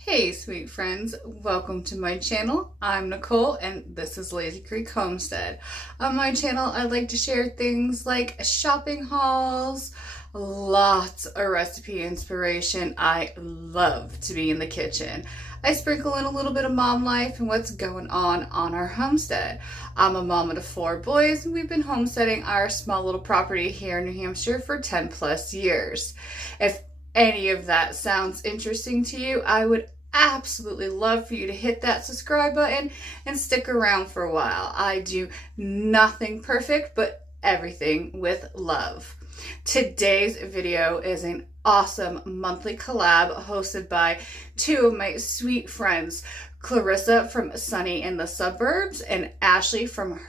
Hey sweet friends, welcome to my channel. I'm Nicole and this is Lazy Creek Homestead. On my channel I like to share things like shopping hauls, lots of recipe inspiration. I love to be in the kitchen. I sprinkle in a little bit of mom life and what's going on our homestead. I'm a mom of 4 boys and we've been homesteading our small little property here in New Hampshire for 10 plus years. If any of that sounds interesting to you, I would absolutely love for you to hit that subscribe button and stick around for a while. I do nothing perfect, but everything with love. Today's video is an awesome monthly collab hosted by 2 of my sweet friends, Clarissa from Sunny in the Suburbs and Ashley from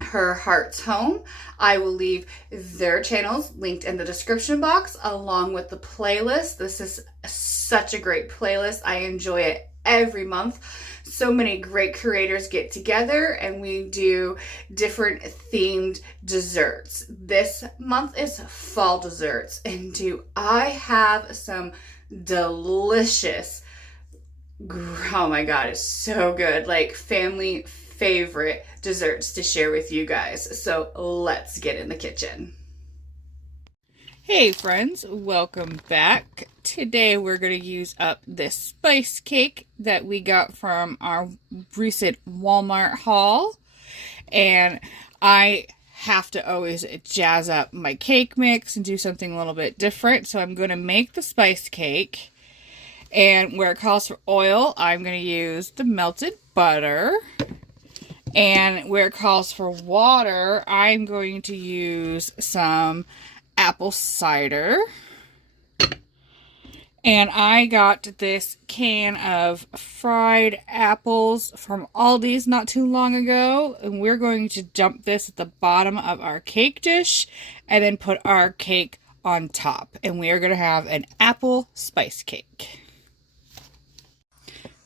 Her Heart's Home. I will leave their channels linked in the description box along with the playlist. This is such a great playlist. I enjoy it every month. So many great creators get together and we do different themed desserts. This month is fall desserts, and do I have some delicious, oh my god, it's so good, like family favorite desserts to share with you guys. So let's get in the kitchen. Hey friends, welcome back. Today we're going to use up this spice cake that we got from our recent Walmart haul. And I have to always jazz up my cake mix and do something a little bit different. So I'm going to make the spice cake. And where it calls for oil, I'm going to use the melted butter. And where it calls for water, I'm going to use some apple cider. And I got this can of fried apples from Aldi's not too long ago. And we're going to dump this at the bottom of our cake dish and then put our cake on top. And we are going to have an apple spice cake.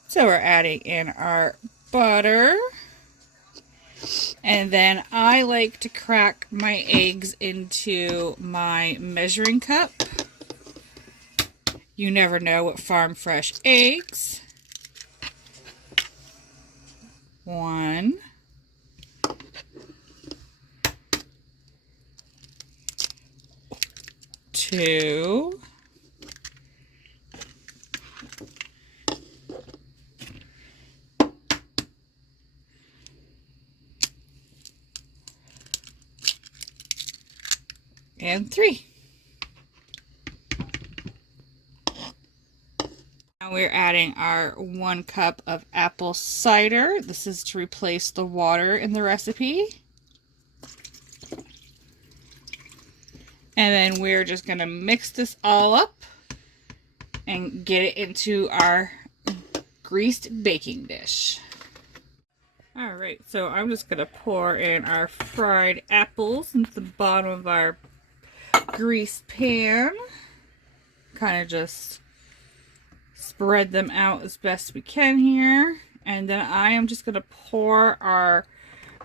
So we're adding in our butter. And then I like to crack my eggs into my measuring cup. You never know with farm fresh eggs. 1, 2, and 3. Now we're adding our 1 cup of apple cider. This is to replace the water in the recipe. And then we're just going to mix this all up and get it into our greased baking dish. Alright, so I'm just going to pour in our fried apples into the bottom of our greased pan. Kind of just spread them out as best we can here. And then I am just going to pour our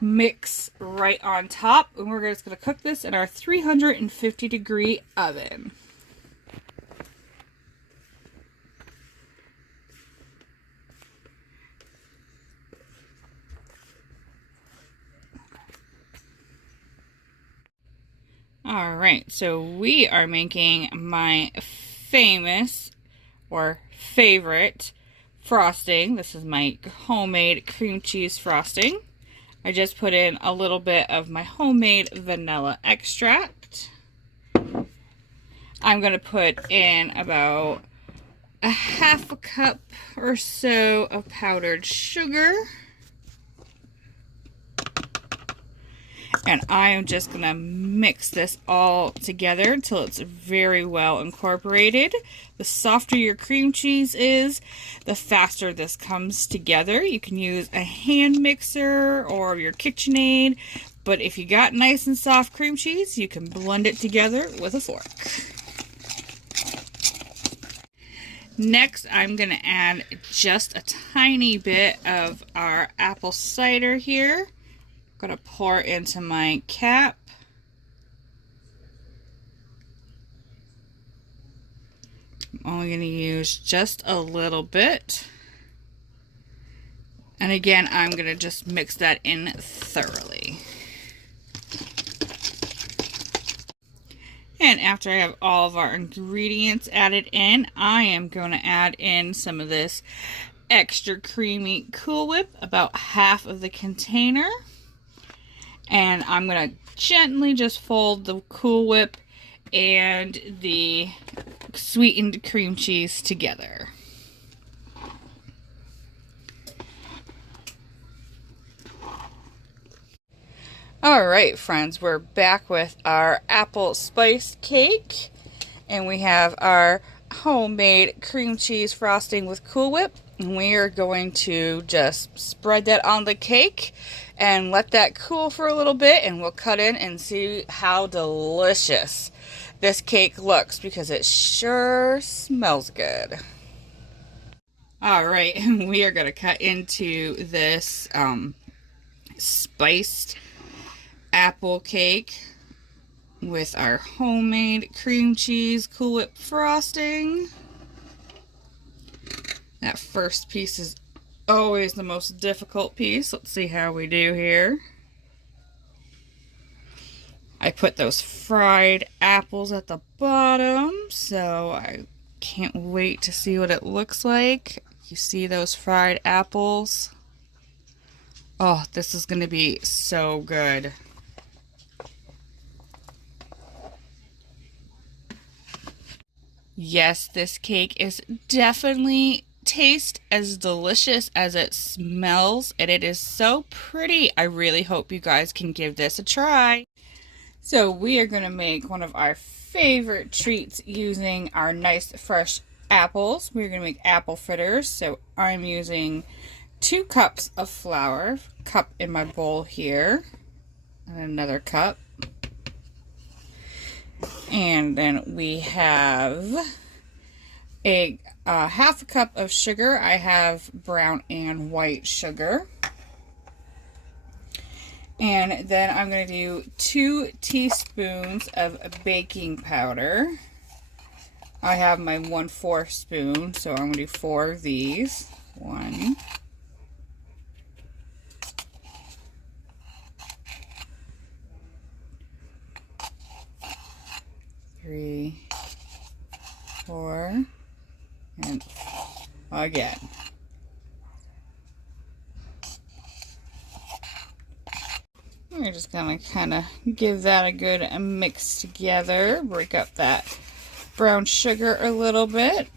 mix right on top. And we're just going to cook this in our 350-degree oven. Alright, so we are making my famous or favorite frosting. This is my homemade cream cheese frosting. I just put in a little bit of my homemade vanilla extract. I'm going to put in about a half a cup or so of powdered sugar. And I am just going to mix this all together until it's very well incorporated. The softer your cream cheese is, the faster this comes together. You can use a hand mixer or your KitchenAid, but if you got nice and soft cream cheese, you can blend it together with a fork. Next, I'm going to add just a tiny bit of our apple cider here. Going to pour into my cap. I'm only going to use just a little bit. And again, I'm going to just mix that in thoroughly. And after I have all of our ingredients added in, I am going to add in some of this extra creamy Cool Whip, about half of the container. And I'm going to gently just fold the Cool Whip and the sweetened cream cheese together. Alright friends, we're back with our apple spiced cake, and we have our homemade cream cheese frosting with Cool Whip, and we are going to just spread that on the cake and let that cool for a little bit, and we'll cut in and see how delicious this cake looks, because it sure smells good. Alright, we are going to cut into this spiced apple cake with our homemade cream cheese Cool Whip frosting. That first piece is always the most difficult piece. Let's see how we do here. I put those fried apples at the bottom, so I can't wait to see what it looks like. You see those fried apples? Oh, this is going to be so good. Yes, this cake is definitely tastes as delicious as it smells, and it is so pretty. I really hope you guys can give this a try. So we are going to make one of our favorite treats using our nice fresh apples. We're going to make apple fritters. So I'm using 2 cups of flour, cup in my bowl here, and another cup. And then we have a half a cup of sugar. I have brown and white sugar. And then I'm going to do 2 teaspoons of baking powder. I have my 1/4 spoon, so I'm going to do 4 of these. 1, 3, 4, and again. We're just gonna kind of give that a good mix together. Break up that brown sugar a little bit.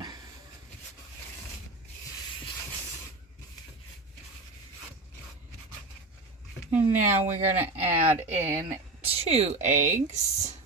And now we're gonna add in 2 eggs.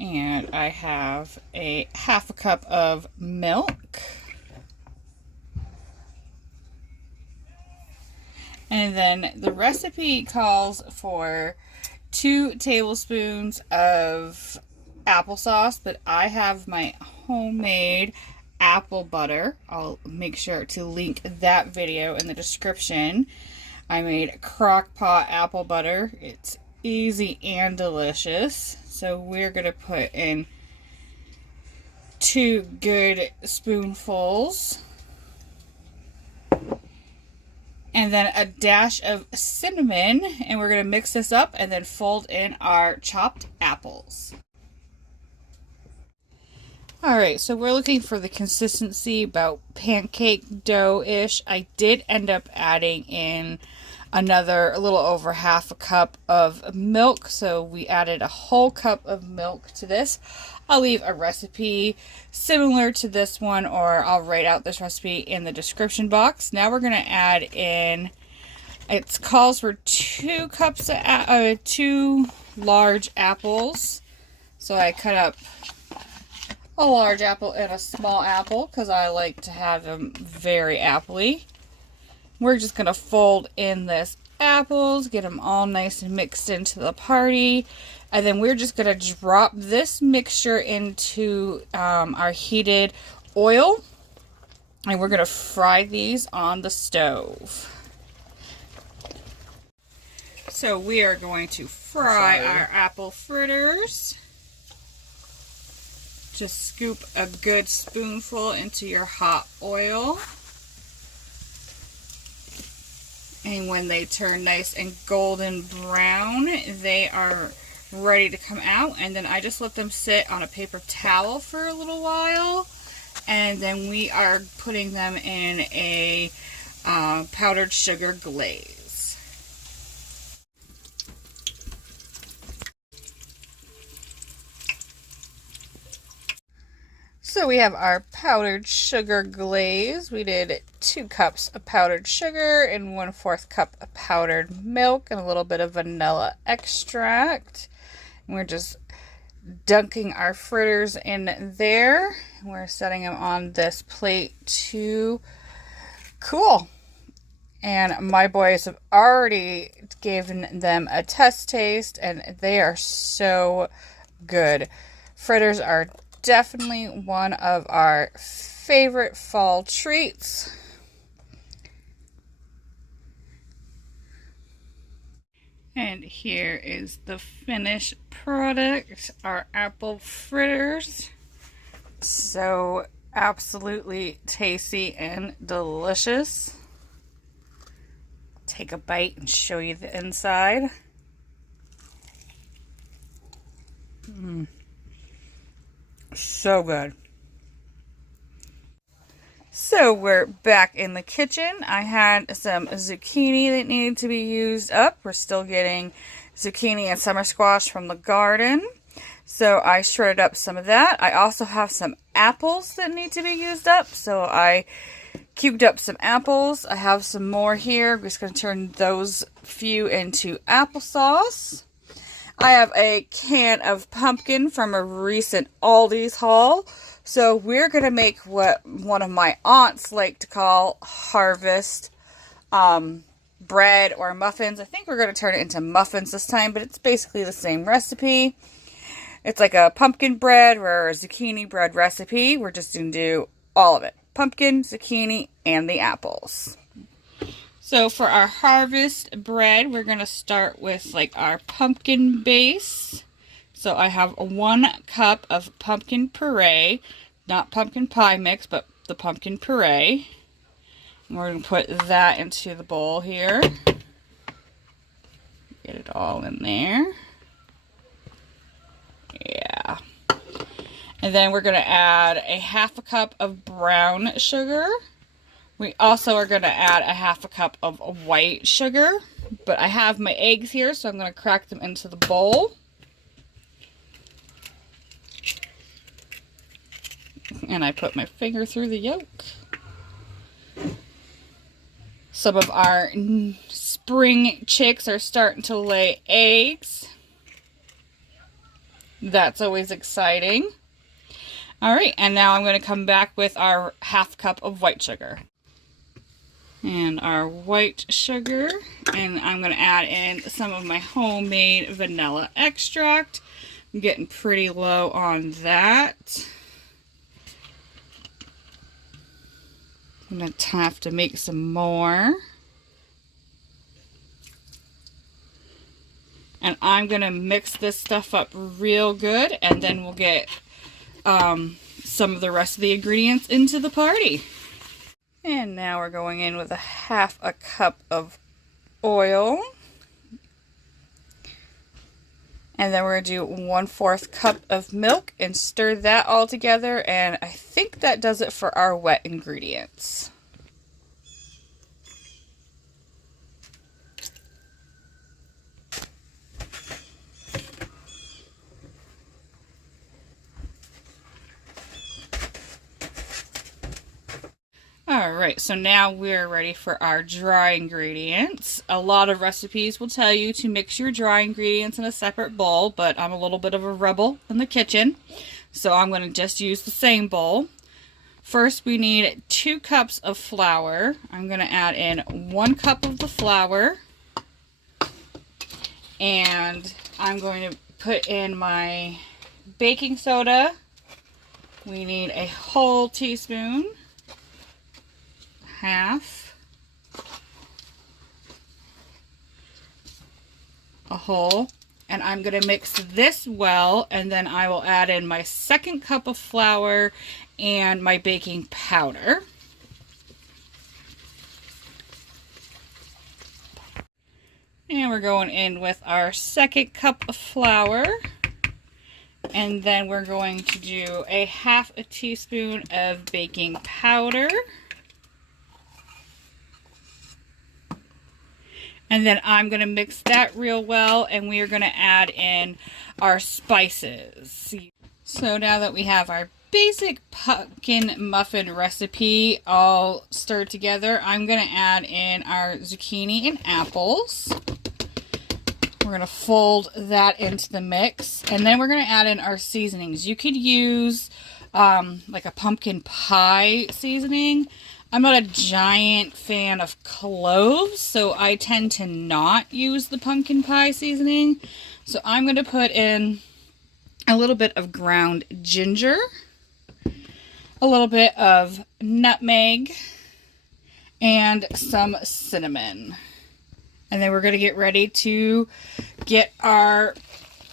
And I have a half a cup of milk. And then the recipe calls for 2 tablespoons of applesauce, but I have my homemade apple butter. I'll make sure to link that video in the description. I made crock pot apple butter. It's easy and delicious. So we're going to put in 2 good spoonfuls. And then a dash of cinnamon. And we're going to mix this up and then fold in our chopped apples. Alright, so we're looking for the consistency about pancake dough-ish. I did end up adding in a little over half a cup of milk, so we added a whole cup of milk to this. I'll leave a recipe similar to this one, or I'll write out this recipe in the description box. Now we're going to add in, it calls for 2 cups of 2 large apples. So I cut up a large apple and a small apple because I like to have them very appley. We're just going to fold in this apples, get them all nice and mixed into the party. And then we're just going to drop this mixture into our heated oil. And we're going to fry these on the stove. So we are going to fry our apple fritters. Just scoop a good spoonful into your hot oil. And when they turn nice and golden brown, they are ready to come out. And then I just let them sit on a paper towel for a little while. And then we are putting them in a powdered sugar glaze. So we have our powdered sugar glaze. We did 2 cups of powdered sugar and 1/4 cup of powdered milk and a little bit of vanilla extract. And we're just dunking our fritters in there. We're setting them on this plate to cool. And my boys have already given them a test taste and they are so good. Fritters are definitely one of our favorite fall treats. And here is the finished product, our apple fritters. So absolutely tasty and delicious. Take a bite and show you the inside. So good. So we're back in the kitchen. I had some zucchini that needed to be used up. We're still getting zucchini and summer squash from the garden. So I shredded up some of that. I also have some apples that need to be used up. So I cubed up some apples. I have some more here. I'm just going to turn those few into applesauce. I have a can of pumpkin from a recent Aldi's haul. So we're going to make what one of my aunts like to call harvest bread or muffins. I think we're going to turn it into muffins this time, but it's basically the same recipe. It's like a pumpkin bread or a zucchini bread recipe. We're just going to do all of it. Pumpkin, zucchini, and the apples. So for our harvest bread, we're going to start with like our pumpkin base. So I have 1 cup of pumpkin puree, not pumpkin pie mix, but the pumpkin puree. And we're going to put that into the bowl here. Get it all in there. Yeah. And then we're going to add a 1/2 cup of brown sugar. We also are going to add a 1/2 cup of white sugar. But I have my eggs here, so I'm going to crack them into the bowl. And I put my finger through the yolk. Some of our spring chicks are starting to lay eggs. That's always exciting. Alright, and now I'm going to come back with our 1/2 cup of white sugar. And our white sugar. And I'm going to add in some of my homemade vanilla extract. I'm getting pretty low on that. I'm going to have to make some more. And I'm going to mix this stuff up real good. And then we'll get some of the rest of the ingredients into the party. And now we're going in with a 1/2 cup of oil. And then we're going to do 1/4 cup of milk and stir that all together. And I think that does it for our wet ingredients. Alright, so now we're ready for our dry ingredients. A lot of recipes will tell you to mix your dry ingredients in a separate bowl, but I'm a little bit of a rebel in the kitchen, so I'm going to just use the same bowl. First, we need 2 cups of flour. I'm going to add in 1 cup of the flour. And I'm going to put in my baking soda. We need a whole teaspoon, half, a whole, and I'm going to mix this well, and then I will add in my second cup of flour and my baking powder. And we're going in with our second cup of flour. And then we're going to do a half a teaspoon of baking powder. And then I'm going to mix that real well, and we are going to add in our spices. So now that we have our basic pumpkin muffin recipe all stirred together, I'm going to add in our zucchini and apples. We're going to fold that into the mix, and then we're going to add in our seasonings. You could use like a pumpkin pie seasoning. I'm not a giant fan of cloves, so I tend to not use the pumpkin pie seasoning. So I'm going to put in a little bit of ground ginger, a little bit of nutmeg, and some cinnamon. And then we're going to get ready to get our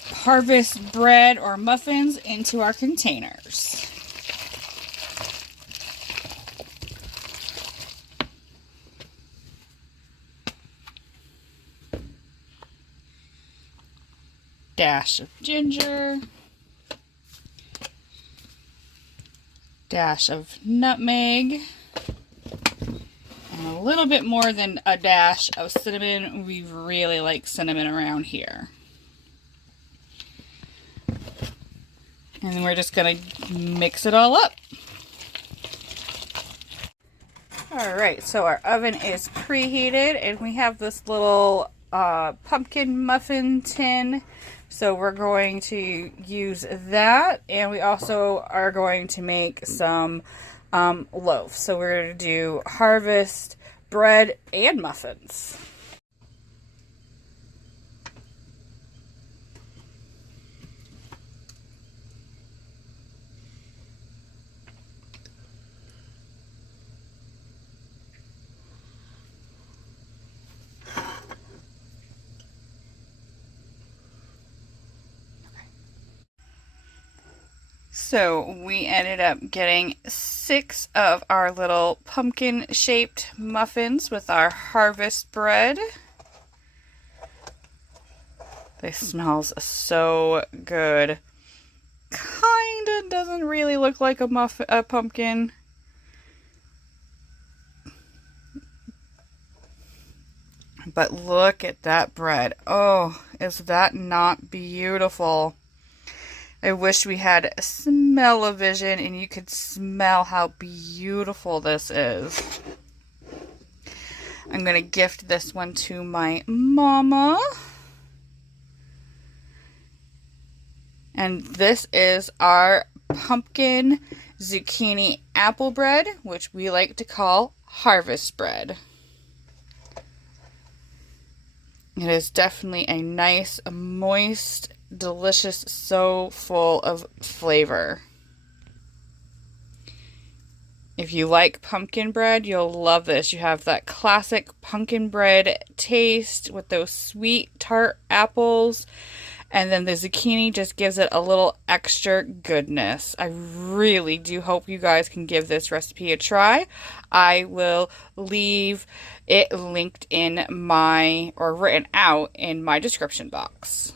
harvest bread or muffins into our containers. Dash of ginger, dash of nutmeg, and a little bit more than a dash of cinnamon. We really like cinnamon around here. And then we're just going to mix it all up. Alright, so our oven is preheated, and we have this little pumpkin muffin tin. So we're going to use that, and we also are going to make some loaves. So we're going to do harvest bread and muffins. So we ended up getting 6 of our little pumpkin shaped muffins with our harvest bread. This smells so good. Kinda doesn't really look like a pumpkin. But look at that bread. Oh, is that not beautiful? I wish we had smell-o-vision and you could smell how beautiful this is. I'm going to gift this one to my mama. And this is our pumpkin zucchini apple bread, which we like to call harvest bread. It is definitely a nice, moist, delicious, so full of flavor. If you like pumpkin bread, you'll love this. You have that classic pumpkin bread taste with those sweet, tart apples. And then the zucchini just gives it a little extra goodness. I really do hope you guys can give this recipe a try. I will leave it linked in or written out in my description box.